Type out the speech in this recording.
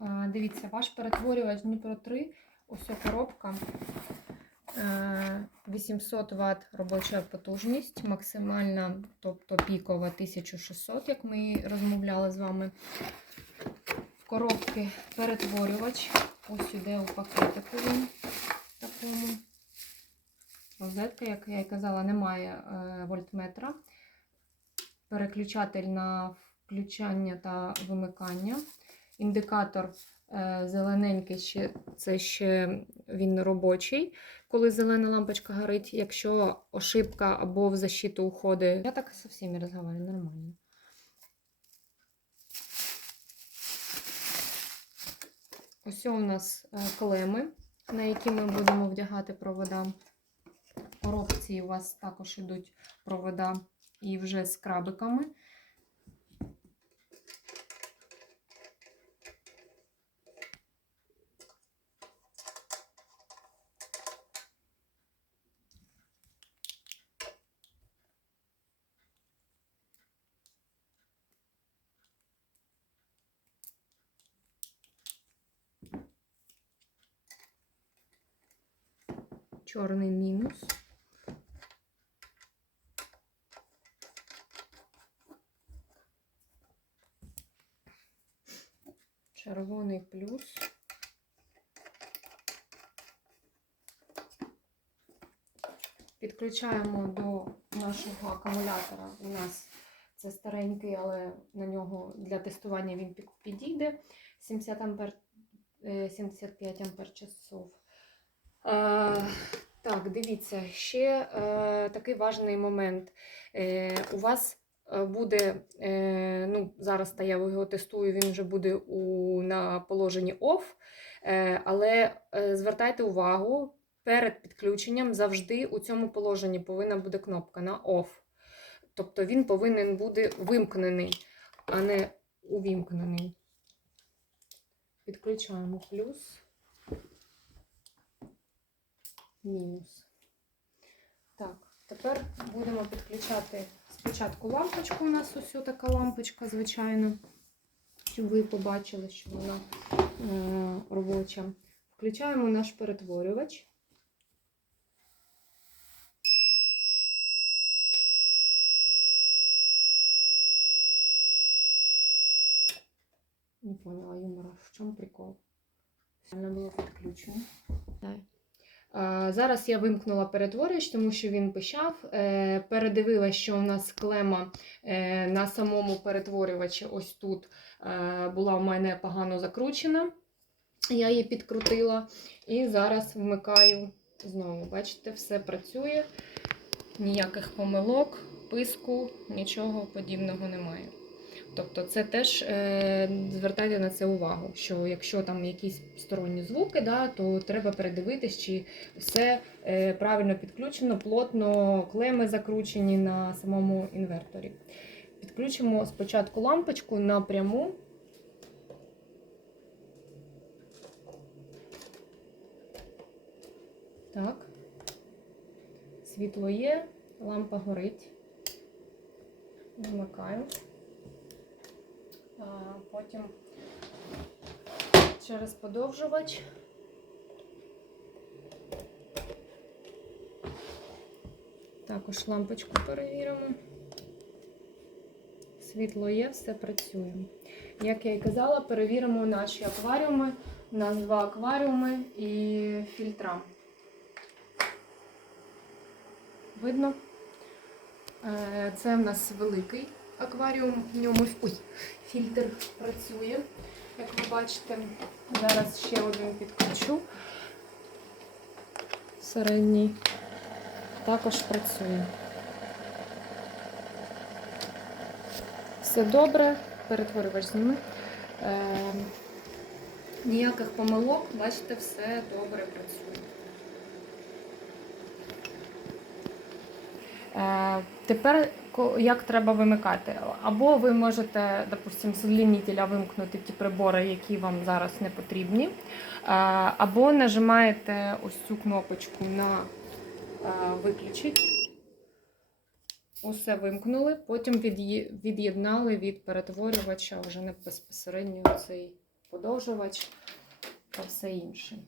Е, Дивіться, ваш перетворювач Дніпро 3, ось коробка. Е, 800 Вт робоча потужність, максимальна, тобто пікова 1600, як ми розмовляли з вами. В коробці перетворювач. Ось іде у пакетику він такому. Розетка, як я і казала, немає е, вольтметра. Переключатель на включання та вимикання. Індикатор е, зелененький, ще, це ще він робочий, коли зелена лампочка горить. Якщо ошибка або в защиту уходить. Я так со всіми розмовляю, нормально. Ось у нас е, клеми, на які ми будемо вдягати провода. Коробці у вас також йдуть провода і вже з крабиками. Чорний мінус. Червоний плюс. Підключаємо до нашого акумулятора. У нас це старенький, але на нього для тестування він підійде. 70 ампер, е, 75 ампер часов. Так, дивіться, ще е, такий важний момент. Е, у вас е, буде, е, ну, зараз та я його тестую, він вже буде у, на положенні OFF, е, але е, звертайте увагу, перед підключенням завжди у цьому положенні повинна буде кнопка на OFF. Тобто він повинен бути вимкнений, а не увімкнений. Підключаємо плюс мінус. Так, тепер будемо підключати спочатку лампочку. У нас ось така лампочка, звичайно, щоб ви побачили, що вона е, робоча. Включаємо наш перетворювач. Не поняла юмора, в чому прикол? Вона було підключено. А, Зараз я вимкнула перетворювач, тому що він пищав. Е, Передивилася, що у нас клема е, на самому перетворювачі ось тут е, була в мене погано закручена. Я її підкрутила. І зараз вмикаю знову. Бачите, все працює. Ніяких помилок, писку, нічого подібного немає. Тобто, це теж е, звертайте на це увагу, що якщо там якісь сторонні звуки, да, то треба передивитись, чи все е, правильно підключено, плотно клеми закручені на самому інверторі. Підключимо спочатку лампочку напряму. Так. Світло є, лампа горить. Вмикаю. Потім через подовжувач. Також лампочку перевіримо. Світло є, все працює. Як я і казала, перевіримо наші акваріуми. У нас два акваріуми і фільтра. Видно? Е, Це в нас великий акваріум, в ньому ой, фільтр працює, як ви бачите. Зараз ще один підключу. Середній також працює. Все добре, перетворювач зніми. Е, ніяких помилок, бачите, все добре працює. Е, Тепер як треба вимикати? Або ви можете, допустимо, з лімітеля вимкнути ті прибори, які вам зараз не потрібні, Е, або нажимаєте ось цю кнопочку на е, виключить. Усе вимкнули, потім від'єднали від перетворювача вже не безпосередньо цей подовжувач та все інше.